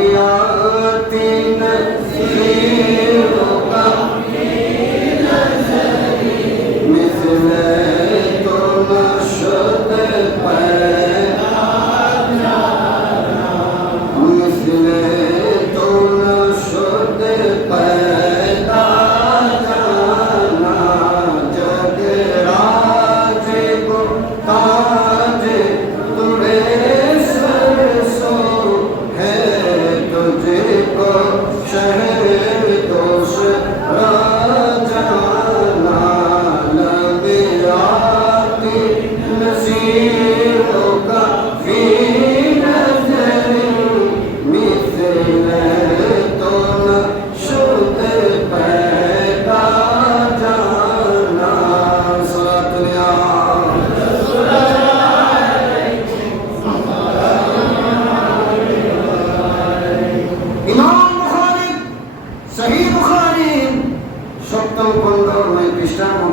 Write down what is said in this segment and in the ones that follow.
할렐루야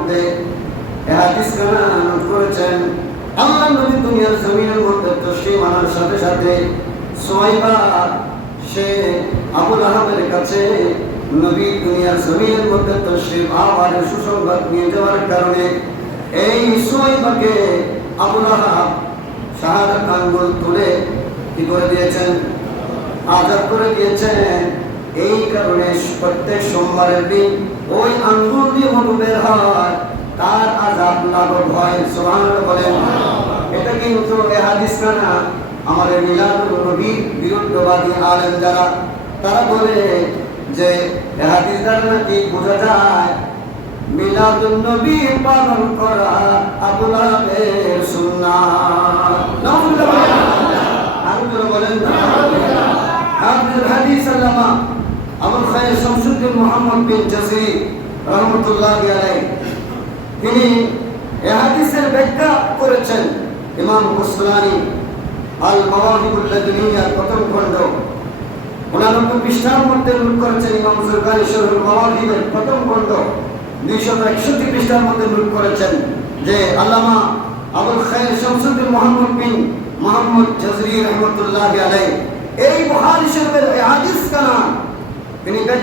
মধ্যে করেছেন। আল্লাহ নবী দুনিয়ার জমিনের মধ্যে তসলিম আনার সাথে সাথে সোয়াইবা সে আবুল আহমের কাছে নবী দুনিয়ার জমিনের মধ্যে তো সে আবার সুসংবাদ নিয়ে যাওয়ার কারণে এই সোয়াইবাকে আবুল আহাব শাহাদাত আঙ্গুল তুলে কি করে দিয়েছেন? আজাদ করে দিয়েছেন। এই কারণে প্রত্যেক সোমবারের দিন ওই আঙ্গুল দিয়ে মধু বের হয়, তার আজাব লাঘব হয় সোহান বলেন। এটা কিন্তু হাদিস না আমাদের মিলাদুল নবীর বিরুদ্ধবাদী আলেম যারা, তারা বলে যে হাদিস দ্বারা নাকি বোঝা যায়, মিলাদুল নবী পালন করা আবুল আহমের সুন্নাহ। আরও বলেন। না হাদিস আল্লামা। আবুল শামসুদ্দিন মোহাম্মদ বিন জাসরি রহমতুল্লাহ আলাইহি। তিনি এ হাদিসের ব্যাখ্যা করেছেন ইমাম কুসলানি আল মাওয়াহিবুল লাদুনিয়ার প্রথম খণ্ড। মধ্যে উল্লেখ করেছেন ইমাম শরহুল মাওয়াহিবের প্রথম খণ্ড। দুইশত একষট্টি পৃষ্ঠার মধ্যে উল্লেখ করেছেন যে আল্লামা আবুল খায়ের শামসুদ্দিন মোহাম্মদ বিন মোহাম্মদ জাজরি রহমতুল্লাহ আলাই এই এই হাদিস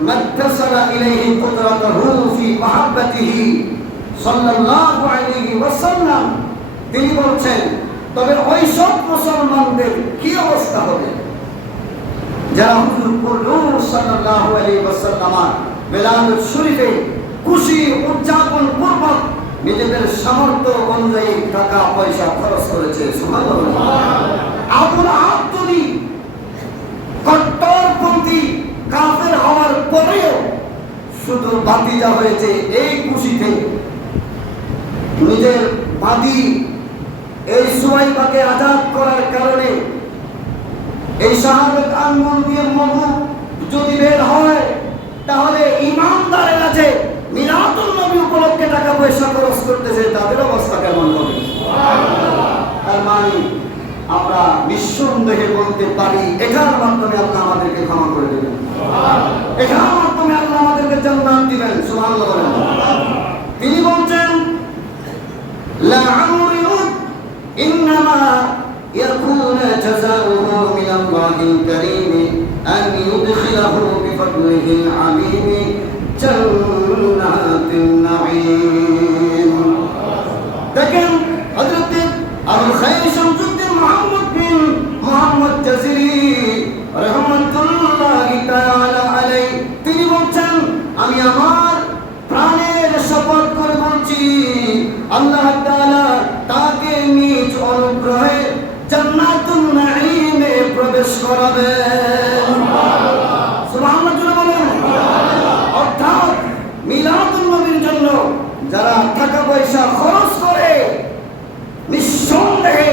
ما اتصل إليه قدرته في محبته صلى الله عليه وسلم তিনি বলছেন তবে ওই সব মুসলমানদের কি অবস্থা হবে যারা হুজুর নূর সাল্লাল্লাহু আলাইহি ওয়াসাল্লাম বেলালুল শরীফে খুশি উদযাপন পূর্বক নিজেদের সামর্থ্য অনুযায়ী টাকা পয়সা খরচ করেছে সুবহানাল্লাহ আবুল আহাব বাতিজা হয়েছে এই খুশিতে। নিজের বাদী এই সুয়াইবাকে আজাদ করার কারণে এই শাহাদত আঙ্গুল দিয়ে মধু যদি বের হয় তাহলে ইমানদারের কাছে মিলাদুল নবী উপলক্ষে টাকা পয়সা খরচ করতেছে তাদের অবস্থা কেমন হবে? তার মানে আমরা নিঃসন্দেহে বলতে পারি এটার মাধ্যমে আল্লাহ আমাদেরকে ক্ষমা করে দেবেন এটার মাধ্যমে আল্লাহ আমাদেরকে জান্নাত দিবেন সুবহানাল্লাহ বলেন তিনি বলছেন লা আমরুন ইন্নামা يكون جزاؤه من الله الكريم أن يدخله بفضله العليم جنات করে আল্লাহ তাকে নিজ অনুগ্রহে জান্নাতুন নাঈমে প্রবেশ সুবহানাল্লাহ। জন্য যারা টাকা পয়সা খরচ করে, নিঃসন্দেহে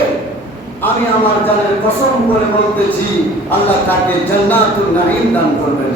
আমি আমার জানের কসম করে বলতেছি, আল্লাহ তাকে জান্নাতুল নাঈম দান করবেন।